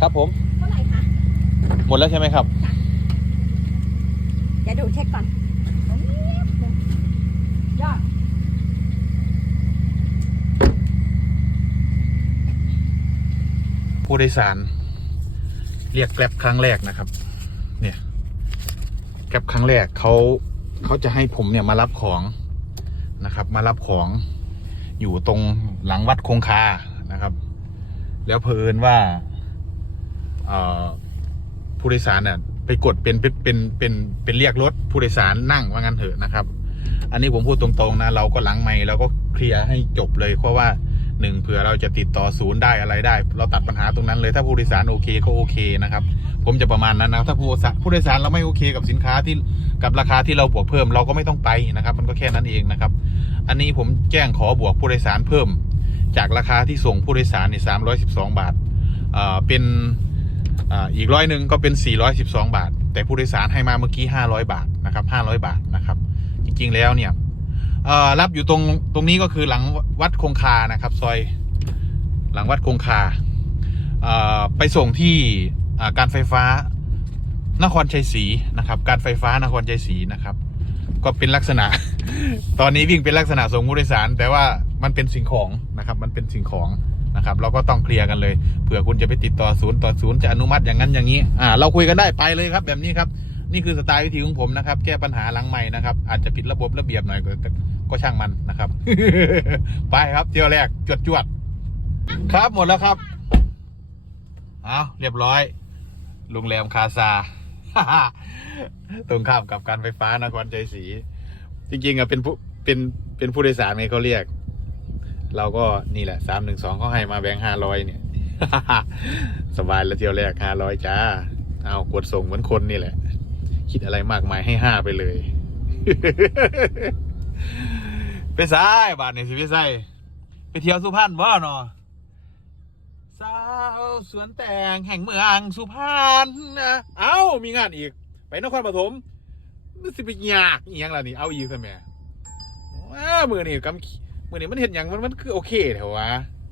ครับผม เท่าไหร่คะหมดแล้วใช่ไหมครับ เดี๋ยวดูเช็คก่อนยอดผู้โดยสาร เรียกแกร็บครั้งแรกนะครับ เนี่ยแกร็บครั้งแรกเขาเขาจะให้ผมเนี่ยมารับของนะครับ มารับของอยู่ตรงหลังวัดคงคานะครับ แล้วเพอิญว่าเอ่อ ผู้โดยสารเนี่ยไปกดเป็นเป็นเป็นเป็นเป็นเรียกรถผู้โดยสารนั่งว่างั้นเถอะนะครับ อันนี้ผมพูดตรงๆนะเราก็หลังไม่เราก็เคลียร์ให้จบเลยเพราะว่าหนึ่งเผื่อเราจะติดต่อศูนย์ได้อะไรได้ เราตัดปัญหาตรงนั้นเลยถ้าผู้โดยสารโอเคก็โอเคนะครับ ผมจะประมาณนั้นนะถ้าผู้โดยสารผู้โดยสารเราไม่โอเคกับสินค้าที่กับราคาที่เราบวกเพิ่มเราก็ไม่ต้องไปนะครับ มันก็แค่นั้นเองนะครับ อันนี้ผมแจ้งขอบวกผู้โดยสารเพิ่ม จากราคาที่ส่งผู้โดยสารในสามร้อยสิบสองบาทเป็น อีกร้อยหนึ่งก็เป็นสี่ร้อยสิบสองบาท แต่ผู้โดยสารให้มาเมื่อกี้ห้าร้อยบาทนะครับห้าร้อยบาทนะครับ จริงๆแล้วเนี่ยรับอยู่ตรงตรงนี้ก็คือหลังวัดคงคานะครับ ซอยหลังวัดคงคาไปส่งที่การไฟฟ้านครชัยศรีนะครับ การไฟฟ้านครชัยศรีนะครับ ก็เป็นลักษณะ ตอนนี้วิ่งเป็นลักษณะส่งผู้โดยสาร แต่ว่ามันเป็นสิ่งของนะครับ มันเป็นสิ่งของ นะครับเราก็ต้องเคลียร์กันเลยเผื่อคุณจะไปติดต่อศูนย์ต่อศูนย์จะอนุมัติอย่างนั้นอย่างนี้อ่าเราคุยกันได้ไปเลยครับ แบบนี้ครับนี่คือสไตล์วิธีของผมนะครับ แก้ปัญหาหลังใหม่นะครับ อาจจะผิดระบบระเบียบหน่อยก็ก็ช่างมันนะครับ ไปครับเที่ยวแรกจวดจวดครับหมดแล้วครับเอาเรียบร้อยโรงแรมคาซาตรงข้ามกับการไฟฟ้านครใจศรีจริงๆอะเป็นผู้เป็นเป็นผู้โดยสารไงเขาเรียก เราก็นี่แหละสามหนึ่งสองเขาให้มาแบงค์ห้าร้อยเนี่ย สบายแล้วเที่ยวแรกห้าร้อยจ้า เอากดส่งเหมือนคนนี่แหละ คิดอะไรมากมายให้ห้าไปเลยไปซ้ายบาทนี่สิไปซ้ายไปเที่ยวสุพรรณบ่เนาะสาวสวนแต่งแห่งเมืองสุพรรณนะเอ้ามีงานอีก ไปนครปฐมมันสิไปยากอีหยังล่ะนี่เอาอีกซะแม่ว้ามือนี่กำ มือนี่มันเห็นอย่างมันมันคือโอเคแถววะ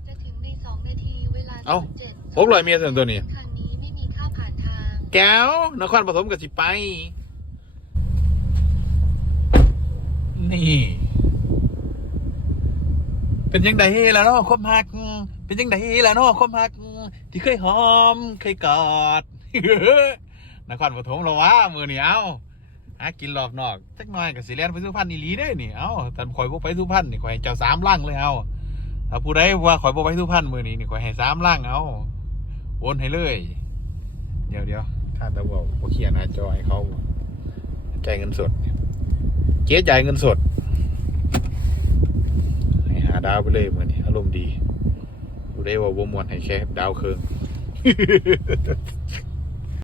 จะถึงใน2นาทีเวลาเอ้า07หกร้อยเมตรส่วนตัวนี้ ทางนี้ไม่มีค่าผ่านทาง แก้วนครปฐมกับสิไป นี่ เป็นยังไงล่ะเนาะความหัก เป็นยังไงล่ะเนาะความหัก ที่เคยหอมเคยกอด นครปฐมเราวะมือนี่เอา หากินรอบนอกจักหน่อยกับสิเลียนไปสุพรรณนี่ลีได้นี่เอาแต่ข่อยบ่ไปสุพรรณนี่ข่อยให้เจ้าสามล่างเลยเอาถ้าผู้ใดว่าข่อยบ่ไปสุพรรณมือนี้นี่ข่อยให้สามล่างเอาโอนให้เลย เดี๋ยวเดี๋ยวข้าตะบอกว่เขียนหน้าจอให้เขาจ่ายเงินสดเจ๊จ่ายเงินสดให้หาดาวไปเลยมือนี้อารมณ์ดีดูได้ว่าบ่มวนให้แค่ดาวเคือง